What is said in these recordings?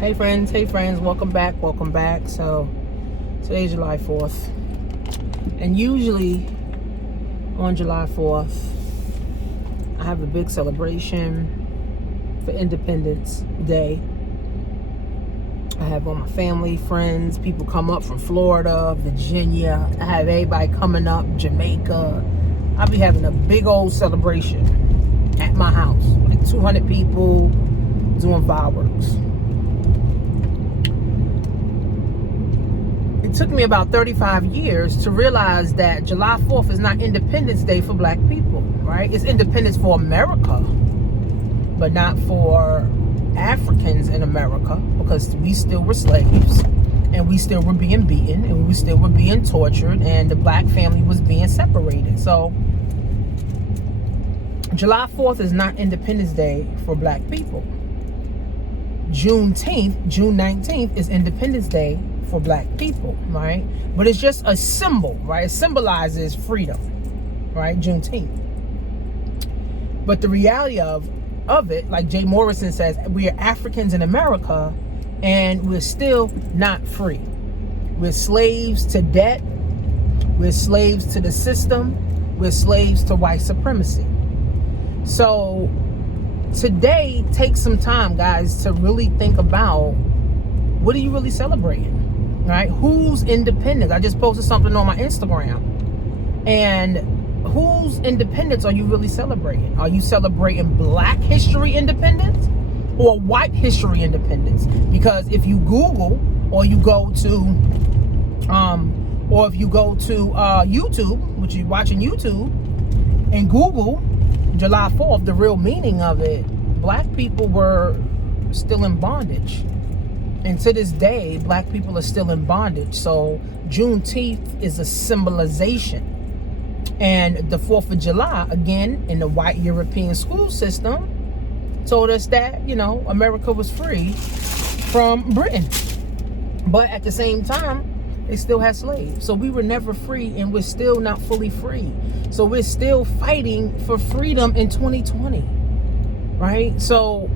Hey friends, welcome back. So today's July 4th, and usually on July 4th I have a big celebration for Independence Day. I have all my family, friends, people come up from Florida, Virginia. I have everybody coming up, Jamaica. I'll be having a big old celebration at my house, like 200 people doing fireworks. It took me about 35 years to realize that July 4th is not Independence Day for black people, right? It's Independence for America, but not for Africans in America, because we still were slaves and we still were being beaten and we still were being tortured and the black family was being separated. So July 4th is not Independence Day for black people. June 19th is Independence Day for black people, right? But it's just a symbol, right? It symbolizes freedom, right? Juneteenth. But the reality of it, like Jay Morrison says, we are Africans in America and we're still not free. We're slaves to debt. We're slaves to the system. We're slaves to white supremacy. So today, take some time, guys, to really think about, what are you really celebrating, right? Whose independence? I just posted something on my Instagram. And whose independence are you really celebrating? Are you celebrating black history independence or white history independence? Because if you Google or you go to YouTube, which you're watching YouTube, and Google July 4th, the real meaning of it, black people were still in bondage. And to this day, black people are still in bondage. So Juneteenth is a symbolization. And the 4th of July, again, in the white European school system, told us that, America was free from Britain. But at the same time, they still had slaves. So we were never free, and we're still not fully free. So we're still fighting for freedom in 2020, right? So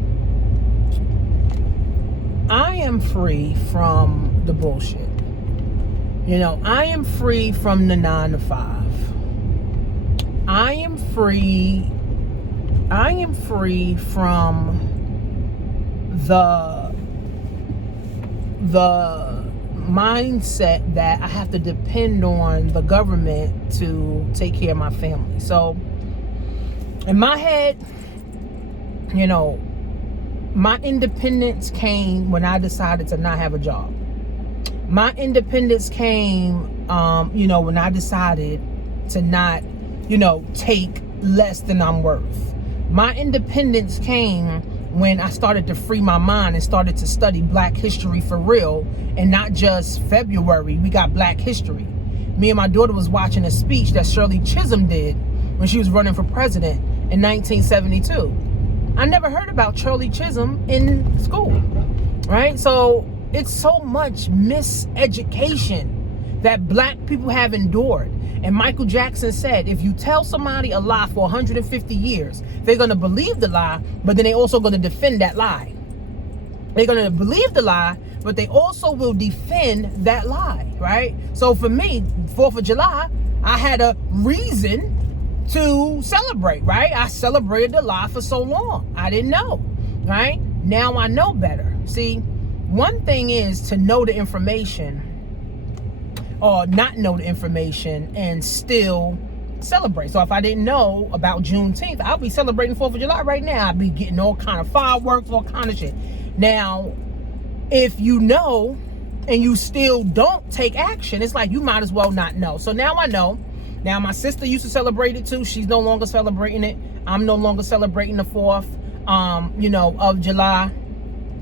I am free from the bullshit. I am free from the 9 to 5. I am free from the mindset that I have to depend on the government to take care of my family. So in my head, my independence came when I decided to not have a job. My independence came, when I decided to not, take less than I'm worth. My independence came when I started to free my mind and started to study black history for real, and not just February. We got black history. Me and my daughter was watching a speech that Shirley Chisholm did when she was running for president in 1972. I never heard about Shirley Chisholm in school, right? So it's so much miseducation that black people have endured. And Michael Jackson said, if you tell somebody a lie for 150 years, they're going to believe the lie, but then they also going to defend that lie. They're going to believe the lie, but they also will defend that lie, right? So for me, 4th of July, I had a reason to celebrate, right? I celebrated the lie for so long. I didn't know, right? Now I know better. See, one thing is to know the information or not know the information and still celebrate. So if I didn't know about Juneteenth, I'll be celebrating 4th of July right now. I'll be getting all kind of fireworks, all kind of shit. Now, if you know and you still don't take action, it's like you might as well not know. So now I know. Now my sister used to celebrate it too. She's no longer celebrating it. I'm no longer celebrating the 4th, of July.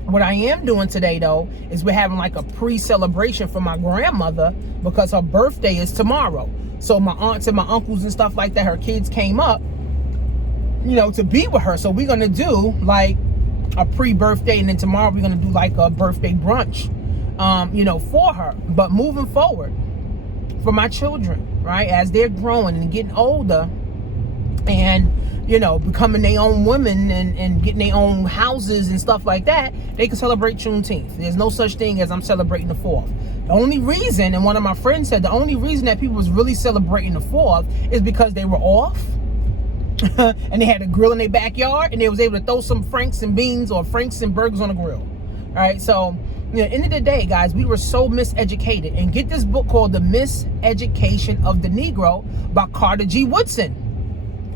What I am doing today, though, is we're having like a pre-celebration for my grandmother because her birthday is tomorrow. So my aunts and my uncles and stuff like that, her kids came up, to be with her. So we're going to do like a pre-birthday, and then tomorrow we're going to do like a birthday brunch, for her. But moving forward, for my children, right, as they're growing and getting older, and becoming their own women and getting their own houses and stuff like that, they can celebrate Juneteenth. There's no such thing as I'm celebrating the 4th. The only reason, and one of my friends said, the only reason that people was really celebrating the 4th is because they were off and they had a grill in their backyard and they was able to throw some Franks and beans or Franks and burgers on the grill. All right, so at the end of the day, guys, we were so miseducated. And get this book called The Miseducation of the Negro by Carter G. Woodson.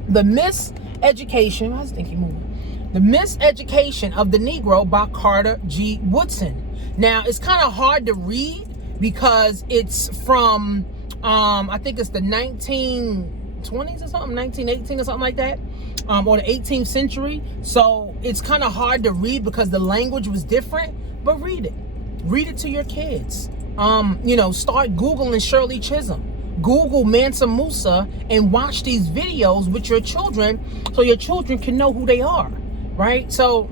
The Miseducation, why is this thing moving? The Miseducation of the Negro by Carter G. Woodson. Now, it's kind of hard to read because it's from, I think it's the 1920s or something, 1918 or something like that, or the 18th century. So it's kind of hard to read because the language was different, but read it. Read it to your kids. Start Googling Shirley Chisholm. Google Mansa Musa and watch these videos with your children so your children can know who they are, right? So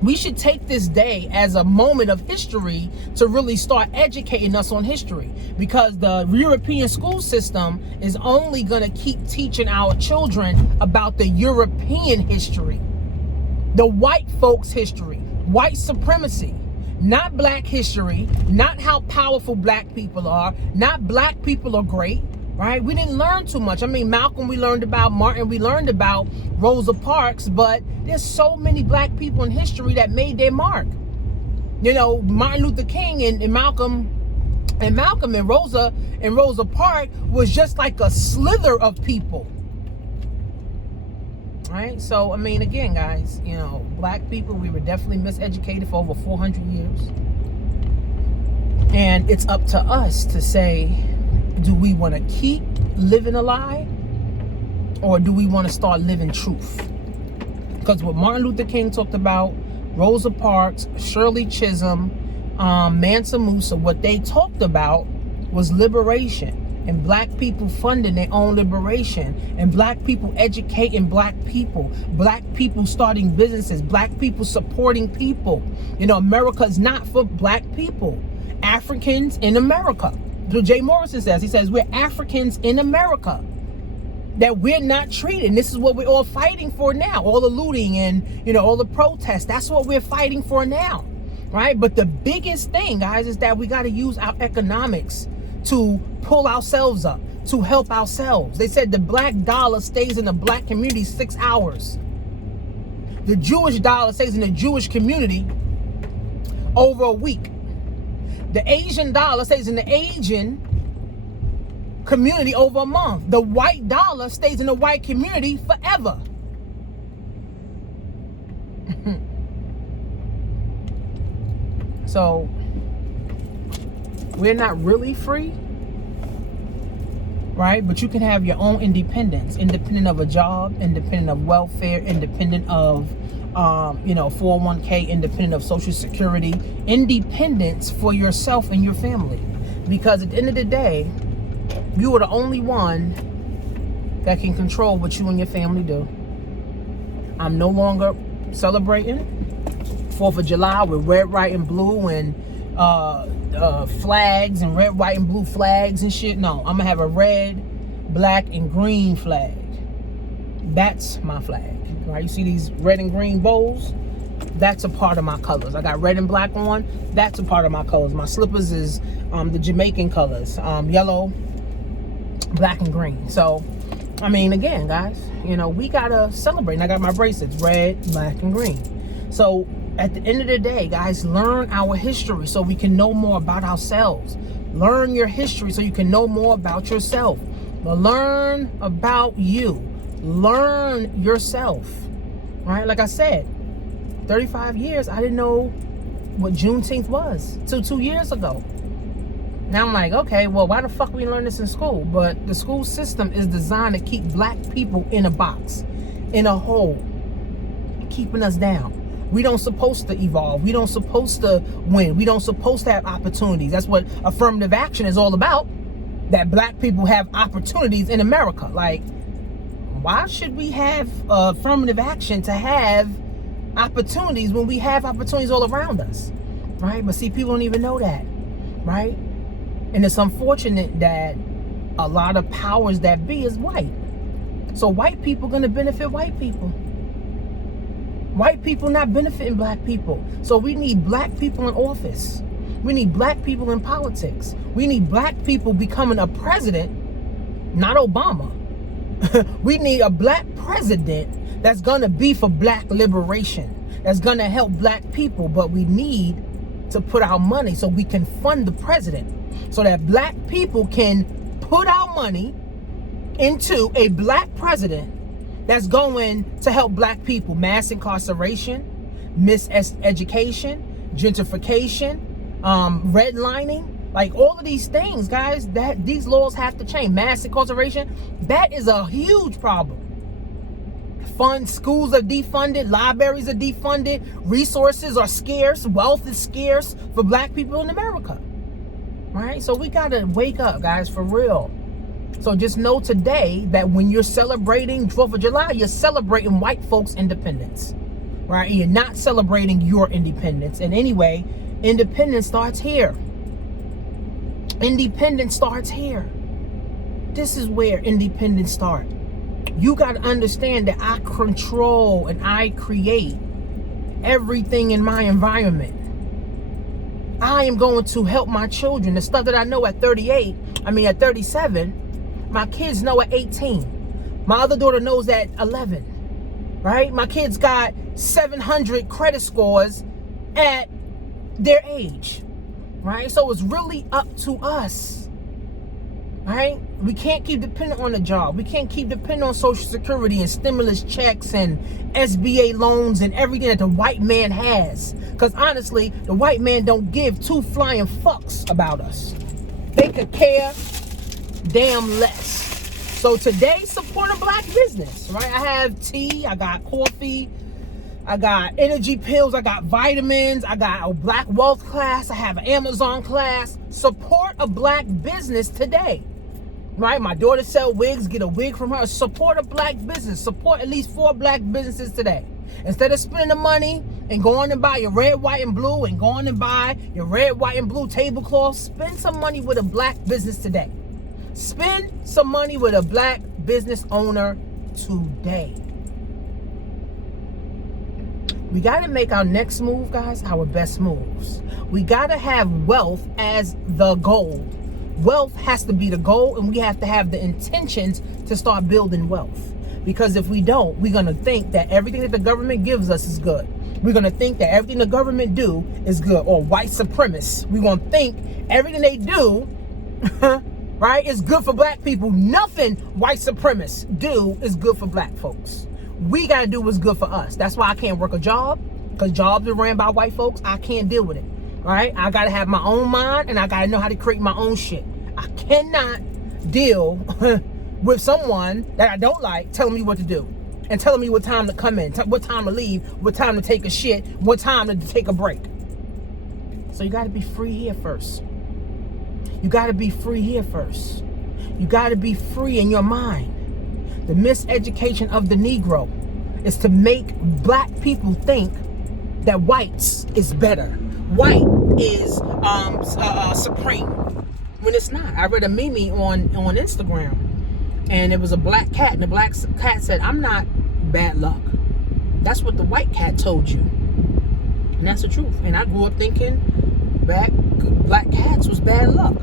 we should take this day as a moment of history to really start educating us on history, because the European school system is only going to keep teaching our children about the European history, the white folks' history, white supremacy. Not black history, not how powerful black people are, not black people are great, right? We didn't learn too much. I mean, Malcolm we learned about, Martin we learned about, Rosa Parks, but there's so many black people in history that made their mark. Martin Luther King and Malcolm and Rosa Parks was just like a slither of people. Right? So, I mean, again, guys, black people, we were definitely miseducated for over 400 years. And it's up to us to say, do we want to keep living a lie? Or do we want to start living truth? Because what Martin Luther King talked about, Rosa Parks, Shirley Chisholm, Mansa Musa, what they talked about was liberation. And black people funding their own liberation, and black people educating black people starting businesses, black people supporting people. America is not for black people. Africans in America. So Jay Morrison says, he says, we're Africans in America that we're not treated. And this is what we're all fighting for now. All the looting and, all the protests. That's what we're fighting for now, right? But the biggest thing, guys, is that we got to use our economics to pull ourselves up, to help ourselves. They said the black dollar stays in the black community 6 hours. The Jewish dollar stays in the Jewish community over a week. The Asian dollar stays in the Asian community over a month. The white dollar stays in the white community forever. So we're not really free, right? But you can have your own independence, independent of a job, independent of welfare, independent of 401k, independent of Social Security, independence for yourself and your family. Because at the end of the day, you are the only one that can control what you and your family do. I'm no longer celebrating 4th of July with red, white, and blue and flags and red, white, and blue flags and shit. No, I'm gonna have a red, black, and green flag. That's my flag, right? You see these red and green bows? That's a part of my colors. I got red and black on. That's a part of my colors. My slippers is the Jamaican colors, yellow, black, and green. So, I mean, again, guys, we gotta celebrate. And I got my bracelets, red, black, and green. So at the end of the day, guys, learn our history so we can know more about ourselves. Learn your history so you can know more about yourself. But learn about you. Learn yourself, right? Like I said, 35 years, I didn't know what Juneteenth was till 2 years ago. Now I'm like, okay, well, why the fuck we learn this in school? But the school system is designed to keep black people in a box, in a hole, keeping us down. We don't supposed to evolve. We don't supposed to win. We don't supposed to have opportunities. That's what affirmative action is all about. That black people have opportunities in America. Like, why should we have affirmative action to have opportunities when we have opportunities all around us, right? But see, people don't even know that, right? And it's unfortunate that a lot of powers that be is white. So white people going to benefit white people. White people not benefiting black people. So we need black people in office. We need black people in politics. We need black people becoming a president, not Obama. We need a black president that's going to be for black liberation, that's going to help black people. But we need to put our money so we can fund the president, so that black people can put our money into a black president that's going to help black people. Mass incarceration, miseducation, gentrification, redlining, like all of these things, guys, that these laws have to change. Mass incarceration, that is a huge problem. Schools are defunded, libraries are defunded, resources are scarce, wealth is scarce for black people in America. Right? So we gotta wake up, guys, for real. So just know today that when you're celebrating 4th of July, you're celebrating white folks' independence, right? And you're not celebrating your independence. And anyway, independence starts here. Independence starts here. This is where independence starts. You got to understand that I control and I create everything in my environment. I am going to help my children. The stuff that I know at 37, my kids know at 18. My other daughter knows at 11, right? My kids got 700 credit scores at their age, right? So it's really up to us, right? We can't keep depending on the job. We can't keep depending on Social Security and stimulus checks and SBA loans and everything that the white man has. Because honestly, the white man don't give two flying fucks about us. They could care damn less. So today, support a black business, right? I have tea, I got coffee, I got energy pills, I got vitamins, I got a black wealth class, I have an Amazon class. Support a black business today, right? My daughter sell wigs, get a wig from her. Support a black business. Support at least 4 black businesses today. Instead of spending the money and going and buy your red, white, and blue and going and buy your red, white, and blue tablecloth, spend some money with a black business today. Spend some money with a black business owner today. We got to make our next move, guys, our best moves. We got to have wealth as the goal. Wealth has to be the goal, and we have to have the intentions to start building wealth. Because if we don't, we're going to think that everything that the government gives us is good. We're going to think that everything the government do is good. Or white supremacists. We're going to think everything they do right, is good for black people. Nothing white supremacists do is good for black folks. We got to do what's good for us. That's why I can't work a job, because jobs are ran by white folks. I can't deal with it. All right, I got to have my own mind, and I got to know how to create my own shit. I cannot deal with someone that I don't like telling me what to do and telling me what time to come in, what time to leave, what time to take a shit, what time to take a break. So you got to be free here first. You got to be free here first. You got to be free in your mind. The miseducation of the Negro is to make black people think that whites is better. White is supreme, when it's not. I read a meme on Instagram, and it was a black cat, and the black cat said, "I'm not bad luck." That's what the white cat told you, and that's the truth. And I grew up thinking black cats was bad luck.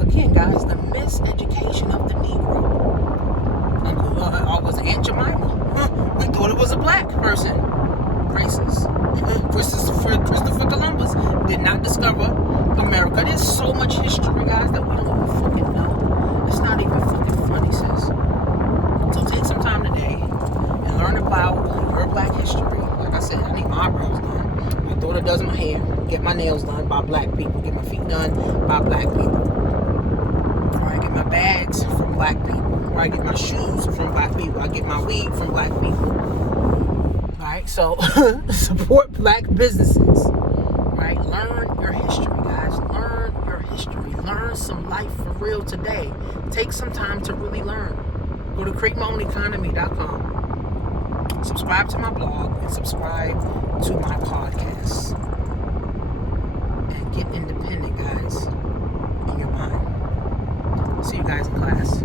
Again, guys, the miseducation of the Negro. I was Aunt Jemima. We thought it was a black person. Racist. Christopher Columbus did not discover America. There's so much history, guys, that we don't even fucking know. It's not even fucking funny, sis. So take some time today and learn about your black history. Like I said, I need my eyebrows done. My daughter does my hair. Get my nails done by black people. Get my feet done by black people. Or I get my bags from black people. Or I get my shoes from black people. I get my weed from black people. Alright, so support black businesses. Right? Learn your history, guys. Learn your history. Learn some life for real today. Take some time to really learn. Go to createmyownEconomy.com. Subscribe to my blog and subscribe to my podcast. And get independent, guys, in your mind. See you guys in class.